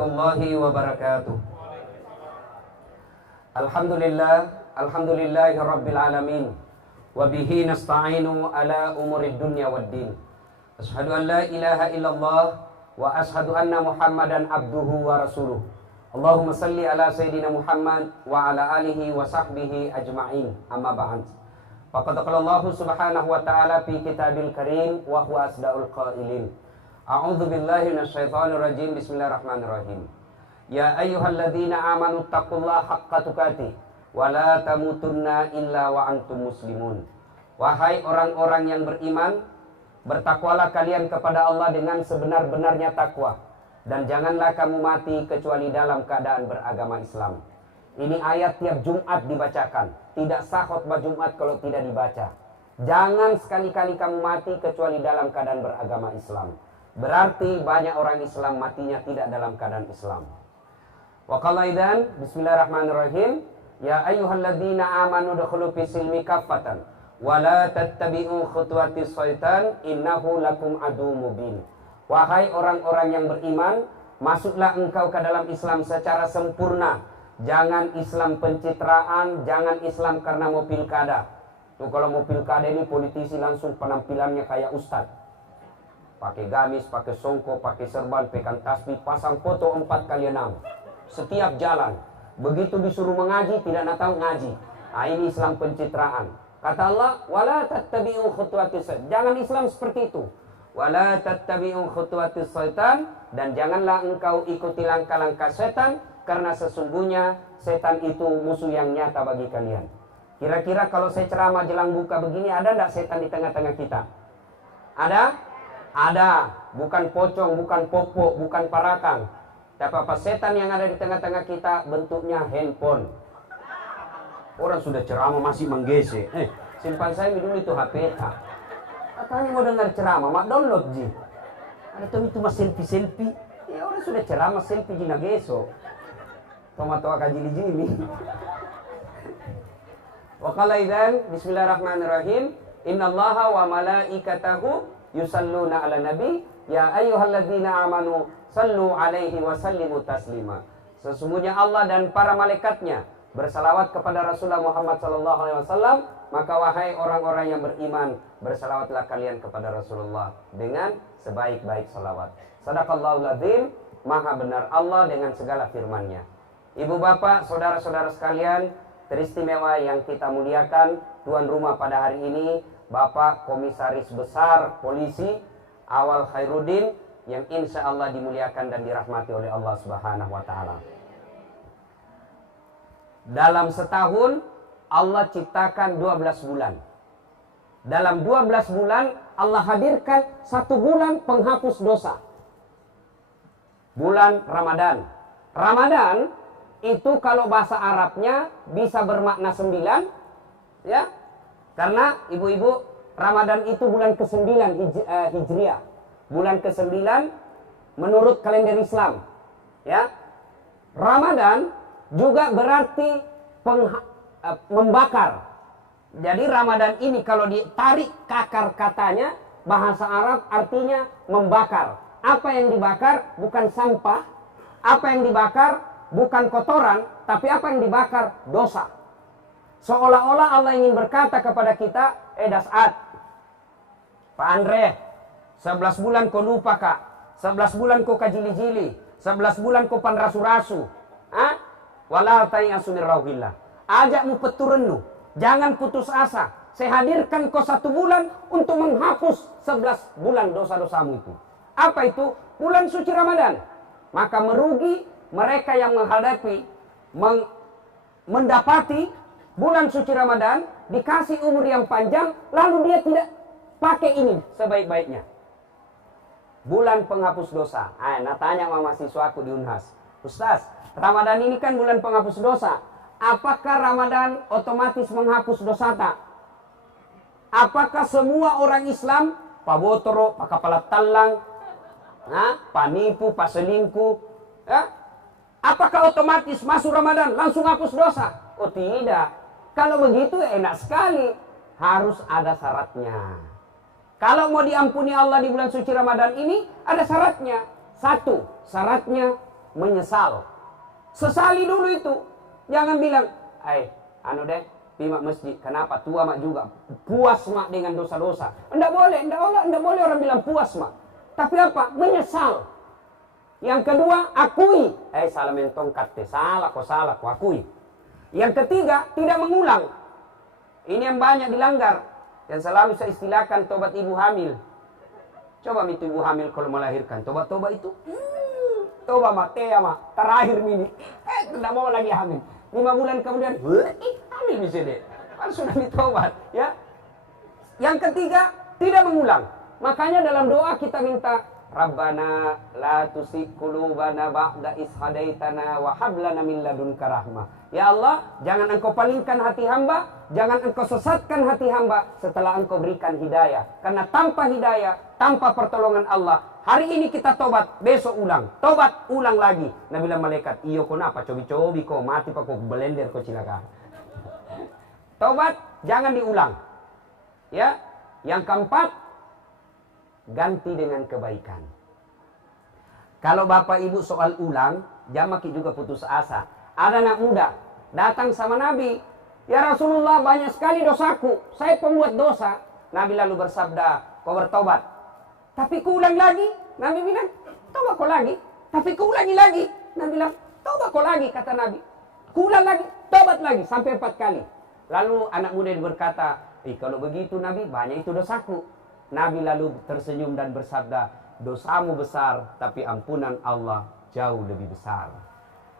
warahmatullahi wabarakatuh. Alhamdulillahi rabbil alamin. Wabihi nasta'inu ala umurid dunya waddin. Ashhadu an la ilaha illallah wa ashhadu anna Muhammadan abduhu wa rasuluh. Allahumma salli ala Sayyidina Muhammad wa ala alihi wa sahbihi ajma'in. Amma ba'd. Faqad qala Allah subhanahu wa ta'ala fi kitabil karim wa huwa asdaqul qailin. A'udzu billahi minasyaitonir rajim. Bismillahirrahmanirrahim. Ya ayyuhalladzina amanu taqullaha haqqa tuqatih wa la tamutunna illa wa antum muslimun. Wahai orang-orang yang beriman, bertakwalah kalian kepada Allah dengan sebenar-benarnya takwa, dan janganlah kamu mati kecuali dalam keadaan beragama Islam. Ini ayat tiap Jumat dibacakan. Tidak sah khutbah Jumat kalau tidak dibaca. Jangan sekali-kali kamu mati kecuali dalam keadaan beragama Islam. Berarti banyak orang Islam matinya tidak dalam keadaan Islam. Wa qala aidan, bismillahirrahmanirrahim. Ya ayyuhalladzina amanu dukhulu fis silmi kaffatan wa la tattabi'u khutuwatis syaitan innahu lakum adu mubin. Wahai orang-orang yang beriman, masuklah engkau ke dalam Islam secara sempurna. Jangan Islam pencitraan, jangan Islam karena mau pilkada. Tuh kalau mau pilkada ini politisi langsung penampilannya kayak ustadz. Pakai gamis, pakai songkok, pakai serban, pegang tasbih, pasang foto 4x6. Setiap jalan. Begitu disuruh mengaji, tidak tahu ngaji. Nah, ini Islam pencitraan. Kata Allah, wala tattabi'u khutuwatis syaitan. Jangan Islam seperti itu. Wala tattabi'u khutuwatis syaitan, dan janganlah engkau ikuti langkah-langkah setan, karena sesungguhnya setan itu musuh yang nyata bagi kalian. Kira-kira kalau saya ceramah jelang buka begini, ada enggak setan di tengah-tengah kita? Ada? Ada. Bukan pocong, bukan popok, bukan parakang. Tapi apa setan yang ada di tengah-tengah kita bentuknya handphone. Orang sudah ceramah masih menggesek. Simpan saya dulu itu HP. Katanya mau dengar ceramah, mak download ji. Ada tuh itu mas selfie. Ya orang sudah ceramah selfie jina geso. Tomato kajili-jili. Wa qala idzan, bismillahirrahmanirrahim. Innallaha wa malaikatahu yusalluna 'alan nabi ya ayyuhalladzina amanu sallu alaihi wa sallimu taslima. Sesungguhnya Allah dan para malaikatnya bersalawat kepada Rasulullah Muhammad sallallahu alaihi wasallam, maka wahai orang-orang yang beriman, bersalawatlah kalian kepada Rasulullah dengan sebaik-baik salawat. Shadaqallahul adzim, maha benar Allah dengan segala firman-Nya. Ibu bapak, saudara-saudara sekalian teristimewa yang kita muliakan, tuan rumah pada hari ini Bapak Komisaris Besar Polisi Awal Khairuddin, yang insya Allah dimuliakan dan dirahmati oleh Allah Subhanahu wa Ta'ala. Dalam setahun Allah ciptakan 12 bulan. Dalam 12 bulan Allah hadirkan 1 bulan penghapus dosa. Bulan Ramadan. Ramadan itu kalau bahasa Arabnya bisa bermakna 9, ya. Karena ibu-ibu, Ramadan itu bulan ke-9 Hijriah. Bulan ke-9 menurut kalender Islam. Ya. Ramadan juga berarti membakar. Jadi Ramadan ini kalau ditarik ke akar katanya, bahasa Arab artinya membakar. Apa yang dibakar bukan sampah, apa yang dibakar bukan kotoran, tapi apa yang dibakar? Dosa. Seolah-olah Allah ingin berkata kepada kita, Das'ad, Pak Andre, 11 bulan kau lupa kak, 11 bulan kau kajili-jili, 11 bulan kau panrasu-rasu. Wala ta'iasu min rauhillah. Ajakmu peturenu, jangan putus asa. Saya hadirkan kau 1 bulan untuk menghapus 11 bulan dosa-dosamu itu. Apa itu? Bulan suci Ramadan. Maka merugi mereka yang menghadapi, mendapati bulan suci Ramadan, dikasih umur yang panjang, lalu dia tidak pakai ini sebaik-baiknya. Bulan penghapus dosa. Tanya sama mahasiswaku di Unhas, Ustaz, Ramadan ini kan bulan penghapus dosa. Apakah Ramadan otomatis menghapus dosa tak? Apakah semua orang Islam, Pak Botoro, Pak Kepala Talang, Pak Nipu, Pak Selingkuh, apakah otomatis masuk Ramadan langsung hapus dosa? Oh tidak. Kalau begitu enak sekali. Harus ada syaratnya. Kalau mau diampuni Allah di bulan suci Ramadan ini, ada syaratnya. 1, syaratnya menyesal. Sesali dulu itu. Jangan bilang, anu deh, pi mak masjid. Kenapa? Tua mak juga. Puas mak dengan dosa-dosa. Enggak boleh orang bilang puas mak. Tapi apa? Menyesal. Yang kedua, akui. Salah mentongkat teh. Salah, kok akui. Yang ketiga, tidak mengulang. Ini yang banyak dilanggar. Yang selalu saya istilahkan tobat ibu hamil. Coba itu ibu hamil kalau melahirkan. Tobat-tobat itu. Tobat mati ya mak. Terakhir ini. Tidak mau lagi hamil. 5 bulan kemudian. Hamil bisa deh. Kan sudah ditobat. Ya. Yang ketiga, tidak mengulang. Makanya dalam doa kita minta. Rabbana la tusik qulubana ba'da is hadaitana wa hab lana min ladunka rahmah. Ya Allah, jangan engkau palingkan hati hamba, jangan engkau sesatkan hati hamba setelah engkau berikan hidayah. Karena tanpa hidayah, tanpa pertolongan Allah, hari ini kita tobat, besok ulang. Tobat, ulang lagi. Nabi bilang malaikat, iyo kenapa? Cobi-cobi kau mati pak kau belender kau cilaka. Tobat, jangan diulang. Ya. Yang keempat, ganti dengan kebaikan. Kalau bapak ibu soal ulang, jangan juga putus asa. Ada anak muda datang sama Nabi, ya Rasulullah banyak sekali dosaku, saya pembuat dosa. Nabi lalu bersabda, kau bertobat. Tapi kuulang lagi. Nabi bilang, tobat kau lagi. Tapi kuulangi lagi. Nabi bilang, tobat kau lagi, kata Nabi. Kuulang lagi, tobat lagi, sampai 4 kali. Lalu anak muda berkata, kalau begitu Nabi, banyak itu dosaku. Nabi lalu tersenyum dan bersabda, dosamu besar, tapi ampunan Allah jauh lebih besar.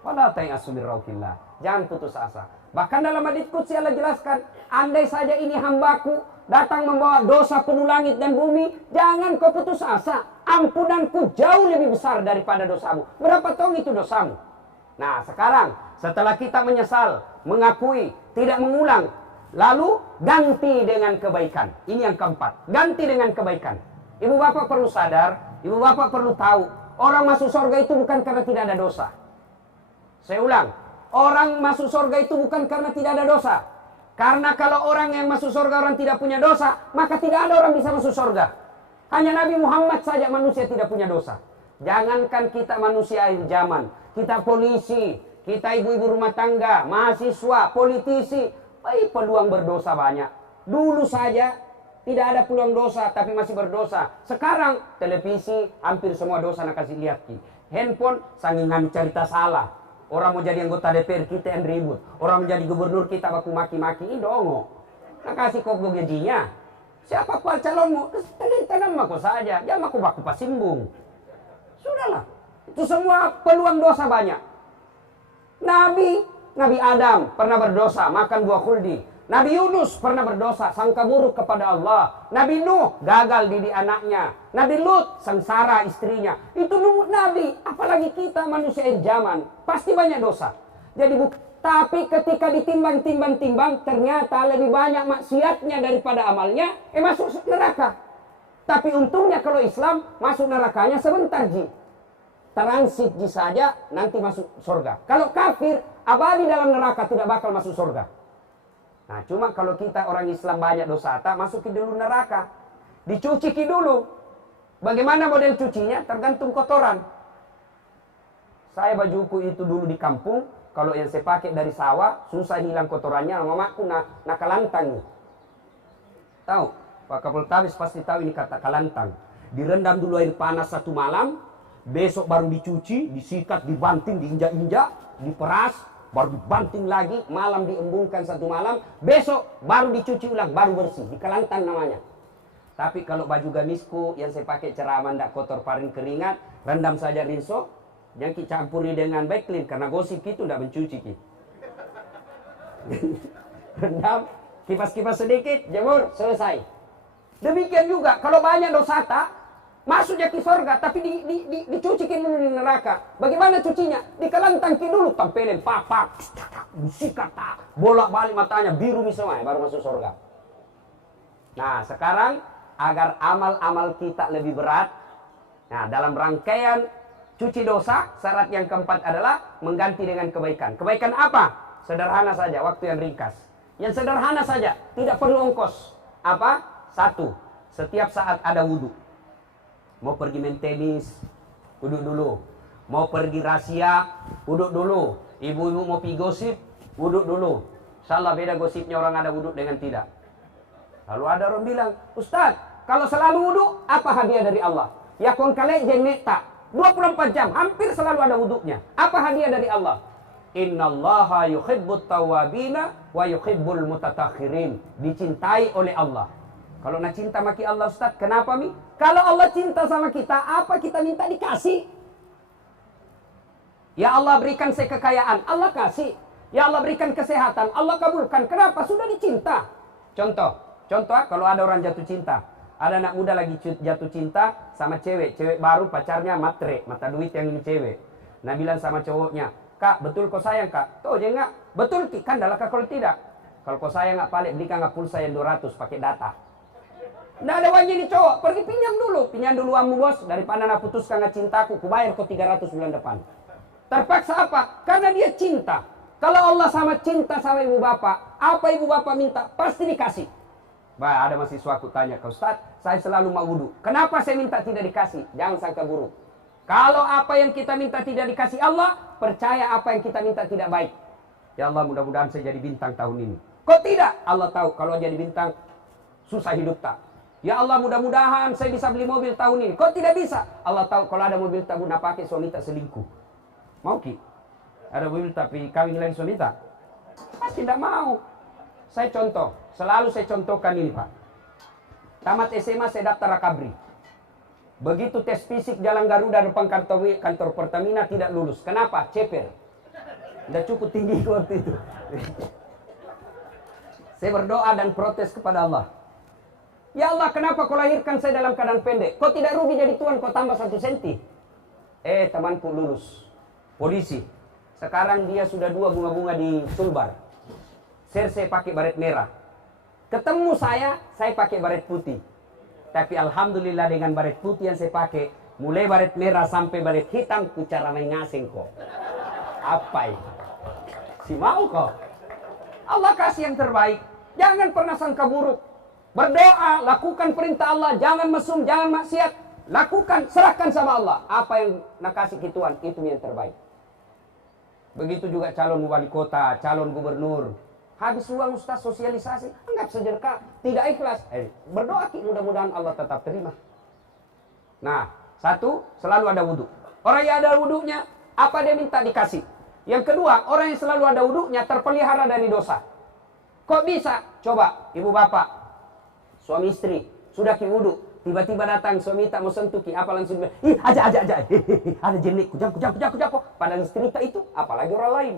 Wala ta'asu min rauhillah. Jangan putus asa. Bahkan dalam hadits qudsi Allah jelaskan, andai saja ini hambaku datang membawa dosa penuh langit dan bumi, jangan kau putus asa. Ampunanku jauh lebih besar daripada dosamu. Berapa tong itu dosamu? Nah sekarang, setelah kita menyesal, mengakui, tidak mengulang, lalu ganti dengan kebaikan. Ini yang keempat. Ganti dengan kebaikan. Ibu bapak perlu sadar, ibu bapak perlu tahu, orang masuk surga itu bukan karena tidak ada dosa. Saya ulang, orang masuk surga itu bukan karena tidak ada dosa. Karena kalau orang yang masuk surga orang tidak punya dosa, maka tidak ada orang bisa masuk surga. Hanya Nabi Muhammad saja manusia tidak punya dosa. Jangankan kita manusia akhir zaman, kita polisi, kita ibu-ibu rumah tangga, mahasiswa, politisi, peluang berdosa banyak. Dulu saja tidak ada peluang dosa tapi masih berdosa. Sekarang televisi hampir semua dosa nak kasih lihat ki. Handphone sangingan cerita salah. Orang mau jadi anggota DPR kita yang ribut. Orang menjadi gubernur kita baku maki-maki indongo. Nak kasih kok gajinya. Siapa kual calonmu? Tenang aku saja. Jangan aku baku pasimbung. Sudahlah. Itu semua peluang dosa banyak. Nabi Adam pernah berdosa, makan buah khuldi. Nabi Yunus pernah berdosa, sangka buruk kepada Allah. Nabi Nuh gagal didik anaknya. Nabi Lut sengsara istrinya. Itu Nabi, apalagi kita manusia zaman, pasti banyak dosa. Jadi tapi ketika ditimbang-timbang, ternyata lebih banyak maksiatnya daripada amalnya, masuk neraka. Tapi untungnya kalau Islam masuk nerakanya sebentar ji. Transit ji saja nanti masuk surga. Kalau kafir abadi dalam neraka tidak bakal masuk surga. Nah cuma kalau kita orang Islam banyak dosa tak masukin dulu neraka. Dicuci dulu. Bagaimana model cucinya? Tergantung kotoran. Saya bajuku itu dulu di kampung. Kalau yang saya pakai dari sawah susah hilang kotorannya. Mamaku nak kalantang. Tahu? Pak Kapoltabes pasti tahu ini kata kalantang. Direndam dulu air panas 1 malam. Besok baru dicuci, disikat, dibanting, diinjak-injak, diperas, baru dibanting lagi, malam diembungkan 1 malam, besok baru dicuci ulang, baru bersih, dikelantang namanya. Tapi kalau baju gamisku yang saya pakai ceramah ndak kotor paring keringat, rendam saja rinso, jangan campuri dengan backlin karena gosip itu ndak mencuci ki. Rendam, kipas-kipas sedikit, jemur, selesai. Demikian juga kalau banyak dosa tak masuk ke surga, tapi dicucikin dulu di neraka. Bagaimana cucinya? Dikelantangki dulu, tampelin, papak, disikat, bolak-balik matanya, biru misalnya, baru masuk surga. Nah, sekarang agar amal-amal kita lebih berat, nah dalam rangkaian cuci dosa, syarat yang keempat adalah mengganti dengan kebaikan. Kebaikan apa? Sederhana saja, waktu yang ringkas. Yang sederhana saja, tidak perlu ongkos. Apa? 1, setiap saat ada wudhu. Mau pergi main tenis, duduk dulu. Mau pergi rahasia, wuduk dulu. Ibu-ibu mau pergi gosip, wuduk dulu. Insyaallah beda gosipnya orang ada wuduk dengan tidak. Lalu ada orang bilang, Ustaz, kalau selalu wuduk, apa hadiah dari Allah? Ya kon kale jenneta, 24 jam, hampir selalu ada wuduknya. Apa hadiah dari Allah? Innallaha yuhibbut tawabina wa yuhibbul mutattakhirin. Dicintai oleh Allah. Kalau nak cinta maki Allah Ustaz, kenapa mi? Kalau Allah cinta sama kita, apa kita minta dikasih? Ya Allah berikan saya kekayaan, Allah kasih. Ya Allah berikan kesehatan, Allah kabulkan. Kenapa? Sudah dicinta. Contoh kalau ada orang jatuh cinta. Ada anak muda lagi jatuh cinta sama cewek baru pacarnya matre, mata duit yang ini cewek. Nah bilang sama cowoknya, Kak, betul kau sayang Kak? Tuh je enggak? Betul kan dalam kalau tidak. Kalau kau sayang enggak balik belikan enggak pulsa yang 200 pakai data. Nggak ada wajah nih cowok, pergi pinjam dulu amu bos, daripada nak putuskan nggak cintaku, kubayar kau 300 bulan depan. Terpaksa apa? Karena dia cinta. Kalau Allah sama cinta sama ibu bapak, apa ibu bapak minta pasti dikasih. Bah, ada mahasiswa aku tanya, Ustaz, saya selalu mau wudhu. Kenapa saya minta tidak dikasih? Jangan sangka buruk. Kalau apa yang kita minta tidak dikasih Allah, percaya apa yang kita minta tidak baik. Ya Allah, mudah-mudahan saya jadi bintang tahun ini. Kok tidak? Allah tahu kalau jadi bintang susah hidup tak. Ya Allah, mudah-mudahan saya bisa beli mobil tahun ini. Kok tidak bisa? Allah tahu kalau ada mobil tak guna pakai suami tak selingkuh. Mau ki? Ada mobil tapi kawin lain suami tak? Pasti tidak mau. Saya contoh, selalu saya contohkan ini Pak. Tamat SMA saya daftar Rakabri. Begitu tes fisik Jalan Garuda depan kantor Pertamina tidak lulus. Kenapa? Ceper. Tidak cukup tinggi waktu itu. Saya berdoa dan protes kepada Allah. Ya Allah, kenapa kau lahirkan saya dalam keadaan pendek? Kau tidak rugi jadi tuan, kau tambah 1 senti. Temanku lulus. Polisi. Sekarang dia sudah 2 bunga-bunga di Sulbar. Saya pakai baret merah. Ketemu saya pakai baret putih. Tapi alhamdulillah dengan baret putih yang saya pakai, mulai baret merah sampai baret hitam, ku cara main ngasing kok. Apa itu? Si mau kok. Allah kasih yang terbaik. Jangan pernah sangka buruk. Berdoa, lakukan perintah Allah, jangan mesum, jangan maksiat. Lakukan, serahkan sama Allah. Apa yang nak kasih ke Tuhan, itu yang terbaik. Begitu juga calon wali kota, calon gubernur. Habis uang Ustaz sosialisasi, anggap sejerkah, tidak ikhlas. Berdoa ki, mudah-mudahan Allah tetap terima. Nah, 1, selalu ada wudhu. Orang yang ada wudhunya, apa dia minta dikasih. Yang kedua, orang yang selalu ada wudhunya terpelihara dari dosa. Kok bisa? Coba, ibu bapak, suami istri, sudah ki wudhu. Tiba-tiba datang suami tak mau sentuh ki, apa langsung bilang, ih aja, ada jenik, kujang. Padahal istri tak itu, apalagi orang lain.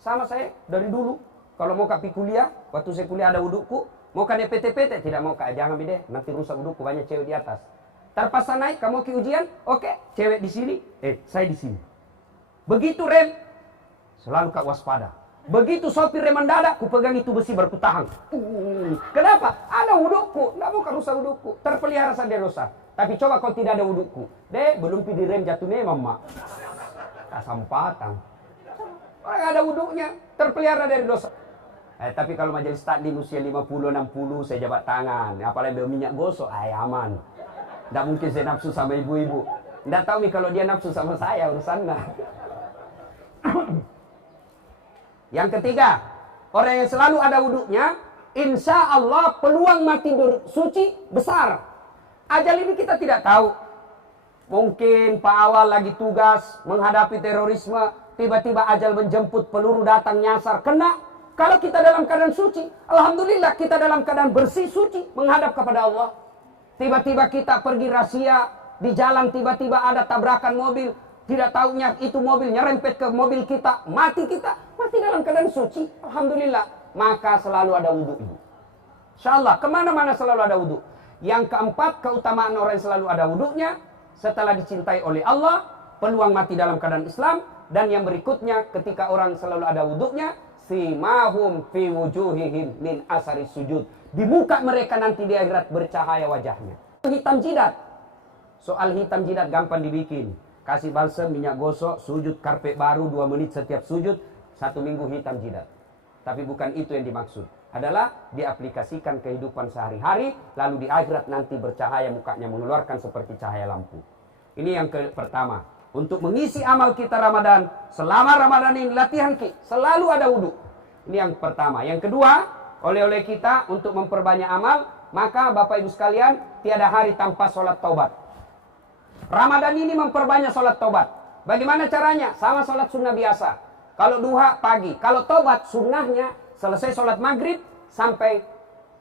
Sama saya dari dulu, kalau mau kapi kuliah, waktu saya kuliah ada wudukku, mau kan PT, tidak mau kak, jangan bide, nanti rusak wudukku, banyak cewek di atas. Terpaksa naik, kamu ke ujian, oke, cewek di sini, saya di sini. Begitu rem, selalu kak waspada. Begitu sopir rem mendadak, ku pegang itu besi berputahan. Kenapa? Ada wudukku, nggak mau rusak wudukku, terpelihara saja dosa. Tapi coba kalau tidak ada wudukku, belum pi di rem jatuh memang mak, kasampatan. Orang ada wuduknya, terpelihara dari dosa. Tapi kalau majelis taklim usia 50-60, saya jabat tangan. Apalagi minyak gosok, aman. Tidak mungkin saya nafsu sama ibu-ibu. Tidak tahu nih kalau dia nafsu sama saya, urusannya. Yang ketiga, orang yang selalu ada wuduknya, insya Allah peluang mati suci besar. Ajal ini kita tidak tahu. Mungkin Pak Awal lagi tugas menghadapi terorisme, tiba-tiba ajal menjemput, peluru datang nyasar, kena. Kalau kita dalam keadaan suci, alhamdulillah kita dalam keadaan bersih, suci, menghadap kepada Allah. Tiba-tiba kita pergi rahasia, di jalan tiba-tiba ada tabrakan mobil, tidak tahunya itu mobil nyerempet ke mobil kita, mati dalam keadaan suci, alhamdulillah. Maka selalu ada wudhu. InsyaAllah, kemana-mana selalu ada wudhu. Yang keempat, keutamaan orang yang selalu ada wudhunya, setelah dicintai oleh Allah, peluang mati dalam keadaan Islam. Dan yang berikutnya, ketika orang selalu ada wudhunya, simahum fi wujuhihim min asari sujud. Di muka mereka nanti di akhirat bercahaya wajahnya. Hitam jidat. Soal hitam jidat gampang dibikin. Kasih balsam, minyak gosok, sujud karpet baru 2 menit setiap sujud, 1 minggu hitam jidat. Tapi bukan itu yang dimaksud. Adalah diaplikasikan kehidupan sehari-hari, lalu di akhirat nanti bercahaya mukanya, mengeluarkan seperti cahaya lampu. Ini yang pertama. Untuk mengisi amal kita Ramadan, selama Ramadan ini latihan kita selalu ada wudhu. Ini yang pertama. Yang kedua, oleh-oleh kita untuk memperbanyak amal, maka Bapak Ibu sekalian, tiada hari tanpa sholat taubat. Ramadan ini memperbanyak sholat taubat. Bagaimana caranya? Sama sholat sunnah biasa. Kalau duha pagi, kalau taubat sunnahnya selesai sholat maghrib sampai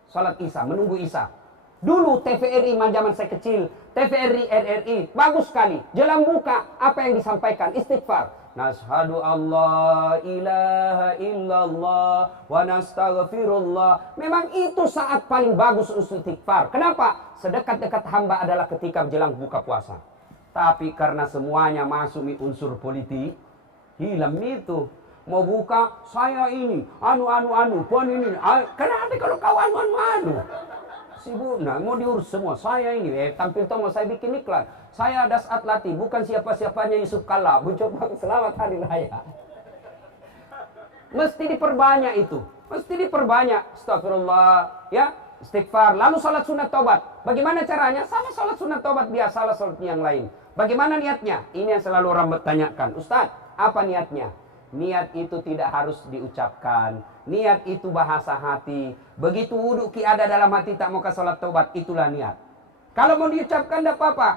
sholat isya, menunggu isya. Dulu TVRI zaman saya kecil, TVRI RRI bagus sekali. Jelang buka apa yang disampaikan? Istighfar. Nashhadu Allah ilaha illallah wa nastaghfirullah. Memang itu saat paling bagus istighfar. Kenapa? Sedekat-dekat hamba adalah ketika menjelang buka puasa. Tapi karena semuanya masuk unsur politik, hilang itu. Mau buka, saya ini, pon ini. Kenapa kalau kau anu. Sibuk, nah mau diurus semua. Saya ini, tampil tomo saya bikin iklan. Saya Dasat Lati, bukan siapa-siapanya Yusuf Kalla. Mencoba selamat hari raya. Mesti diperbanyak itu. Mesti diperbanyak. Astagfirullah. Ya, istighfar. Lalu salat sunat taubat. Bagaimana caranya? Sama salat sunat taubat biasa, salat yang lain. Bagaimana niatnya? Ini yang selalu orang bertanyakan. Ustaz, apa niatnya? Niat itu tidak harus diucapkan. Niat itu bahasa hati. Begitu wudhu ki ada dalam hati tak mau ke salat taubat, itulah niat. Kalau mau diucapkan tidak apa-apa.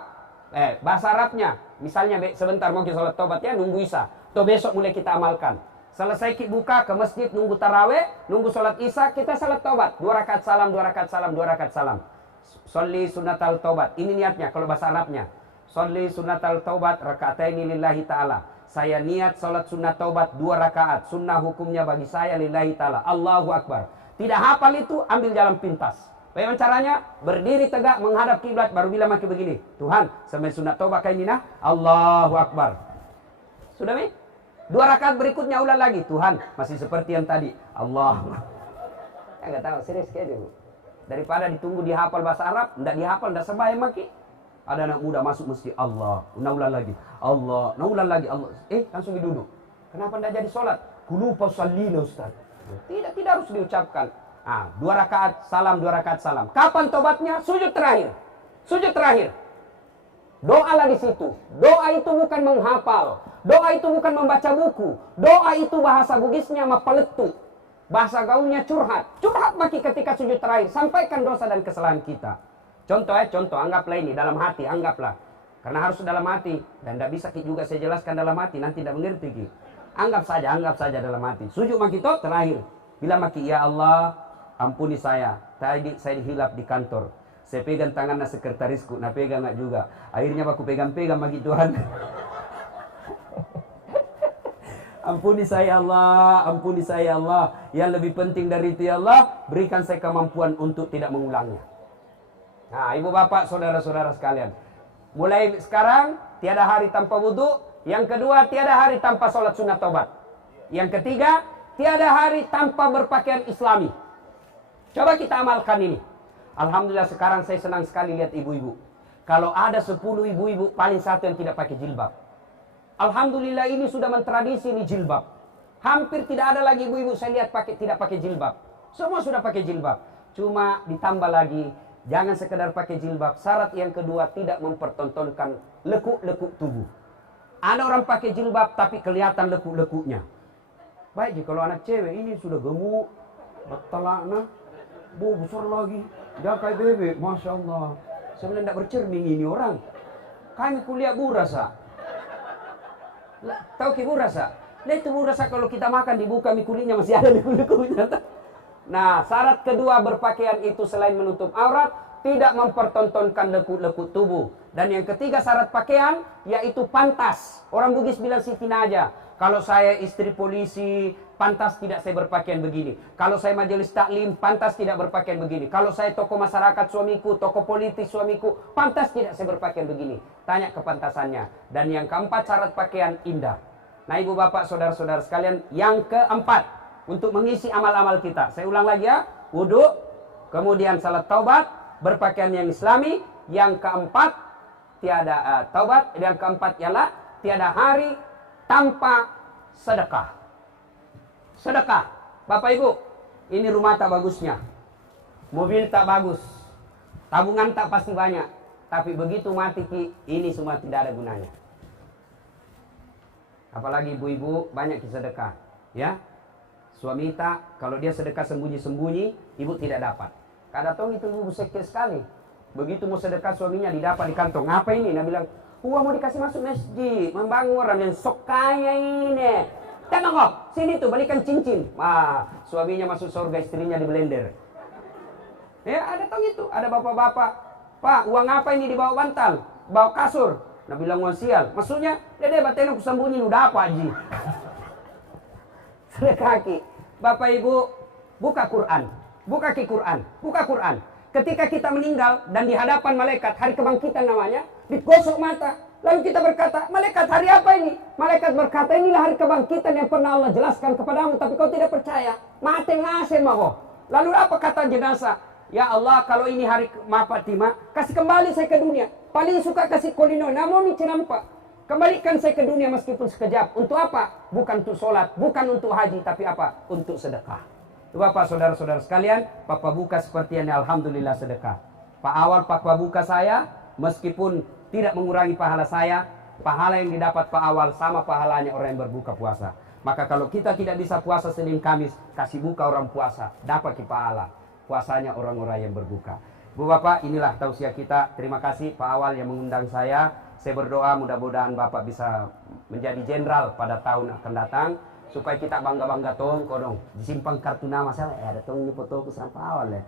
Bahasa Arabnya, misalnya sebentar mau ke salat taubat ya, nunggu isya. Atau besok mulai kita amalkan. Selesai kita buka ke masjid, nunggu taraweh, nunggu salat isya, kita salat taubat. 2 rakaat salam, 2 rakaat salam, 2 rakaat salam. Sholli sunatal taubat. Ini niatnya kalau bahasa Arabnya. Sholli sunatal taubat raka'ataini lillahi ta'ala. Saya niat salat sunnah taubat 2 rakaat. Sunnah hukumnya bagi saya lillahi ta'ala. Allahu Akbar. Tidak hafal itu, ambil jalan pintas. Bagaimana caranya? Berdiri tegak menghadap kiblat baru bilang maki begini. Tuhan, sampai sunnah taubat kayak ini nah. Allahu Akbar. Sudah mi? 2 rakaat berikutnya ulang lagi. Tuhan, masih seperti yang tadi. Allah. Ya enggak tahu, serius kayak dulu. Daripada ditunggu dihafal bahasa Arab, enggak dihafal, enggak sembahyang maki. Ada anak muda masuk mesti Allah, ulang lagi, Allah, ulang lagi Allah. Langsung duduk. Kenapa tidak jadi sholat? Kulupa sallina Ustaz. Tidak harus diucapkan. 2 rakaat salam, 2 rakaat salam. Kapan tobatnya? Sujud terakhir. Sujud terakhir. Doalah di situ. Doa itu bukan menghafal. Doa itu bukan membaca buku. Doa itu bahasa Bugisnya mapaletu. Bahasa gaulnya curhat. Curhat maki ketika sujud terakhir. Sampaikan dosa dan kesalahan kita. Contoh, anggaplah ini dalam hati, anggaplah. Karena harus dalam hati. Dan tidak bisa juga saya jelaskan dalam hati, nanti tidak mengerti. Anggap saja dalam hati. Sujud maki itu terakhir. Bila maki, ya Allah, ampuni saya. Tadi saya dihilap di kantor. Saya pegang tangannya sekretarisku, nah pegang nggak juga. Akhirnya aku pegang-pegang maki Tuhan. Ampuni saya Allah. Yang lebih penting dari itu ya Allah, berikan saya kemampuan untuk tidak mengulangnya. Nah, ibu bapak, saudara-saudara sekalian. Mulai sekarang, tiada hari tanpa wudhu. Yang kedua, tiada hari tanpa sholat sunat taubat. Yang ketiga, tiada hari tanpa berpakaian islami. Coba kita amalkan ini. Alhamdulillah sekarang saya senang sekali lihat ibu-ibu. Kalau ada 10 ibu-ibu, paling 1 yang tidak pakai jilbab. Alhamdulillah ini sudah mentradisi ini jilbab. Hampir tidak ada lagi ibu-ibu saya lihat tidak pakai jilbab. Semua sudah pakai jilbab. Cuma ditambah lagi, jangan sekedar pakai jilbab. Syarat yang kedua, tidak mempertontonkan lekuk-lekuk tubuh. Ada orang pakai jilbab tapi kelihatan lekuk-lekuknya. Baik, kalau anak cewek ini sudah gemuk, betalakna, besar lagi, jangan kayak bebek, masya Allah. Sebenarnya tidak bercermin ini orang. Kami kuliah burasa. Tahu ke burasa? Nah itu burasa kalau kita makan dibuka kulitnya masih ada lekuk-lekuknya. Nah, syarat kedua berpakaian itu selain menutup aurat, tidak mempertontonkan lekuk-lekuk tubuh. Dan yang ketiga syarat pakaian, yaitu pantas. Orang Bugis bilang Siti Naja, kalau saya istri polisi, pantas tidak saya berpakaian begini. Kalau saya majelis taklim, pantas tidak berpakaian begini. Kalau saya tokoh masyarakat suamiku, tokoh politik suamiku, pantas tidak saya berpakaian begini. Tanya kepantasannya. Dan yang keempat syarat pakaian indah. Nah ibu bapak saudara-saudara sekalian, yang keempat untuk mengisi amal-amal kita. Saya ulang lagi ya, wudhu, kemudian salat taubat, berpakaian yang islami. Yang keempat tiada taubat. Yang keempat ialah tiada hari tanpa sedekah. Sedekah. Bapak Ibu, ini rumah tak bagusnya. Mobil tak bagus. Tabungan tak pasti banyak. Tapi begitu mati Ki, ini semua tidak ada gunanya. Apalagi ibu-ibu banyak sedekah, ya. Suami tak, kalau dia sedekah sembunyi-sembunyi, ibu tidak dapat. Kadang itu ibu sekir sekali. Begitu mau sedekah suaminya didapat di kantong. Apa ini? Dia bilang, uang mau dikasih masuk masjid, membangun orang yang sok kaya ini. Tengok kok, sini tuh balikan cincin. Suaminya masuk surga, istrinya di blender. Ya ada itu, ada bapak-bapak. Pak, uang apa ini dibawa bantal, bawa kasur. Nah bilang uang sial. Maksudnya, dede batin aku sembunyi udah apa Ji? Kaki. Bapak Ibu, buka Quran. Buka Quran. Buka Quran. Ketika kita meninggal dan di hadapan malaikat, hari kebangkitan namanya, digosok mata. Lalu kita berkata, malaikat hari apa ini? Malaikat berkata, inilah hari kebangkitan yang pernah Allah jelaskan kepadamu, tapi kau tidak percaya. Mati ngasih mah. Lalu apa kata jenazah? Ya Allah, kalau ini hari Fatimah, kasih kembali saya ke dunia. Paling suka kasih kolino, namun nampak. Kembalikan saya ke dunia meskipun sekejap. Untuk apa? Bukan untuk sholat, bukan untuk haji, tapi apa? Untuk sedekah. Bapak, saudara-saudara sekalian, Papa buka seperti ini, alhamdulillah sedekah. Pak awal Papa buka saya, meskipun tidak mengurangi pahala saya, pahala yang didapat Pak awal sama pahalanya orang yang berbuka puasa. Maka kalau kita tidak bisa puasa Senin Kamis, kasih buka orang puasa, dapat pahala puasanya orang-orang yang berbuka. Bu Bapak, inilah tausiah kita. Terima kasih Pak awal yang mengundang saya. Saya berdoa mudah-mudahan Bapak bisa menjadi jenderal pada tahun akan datang, supaya kita bangga-bangga tong kodong. Disimpan kartu nama saya, ada tong ini foto ku sama Pak awal ya.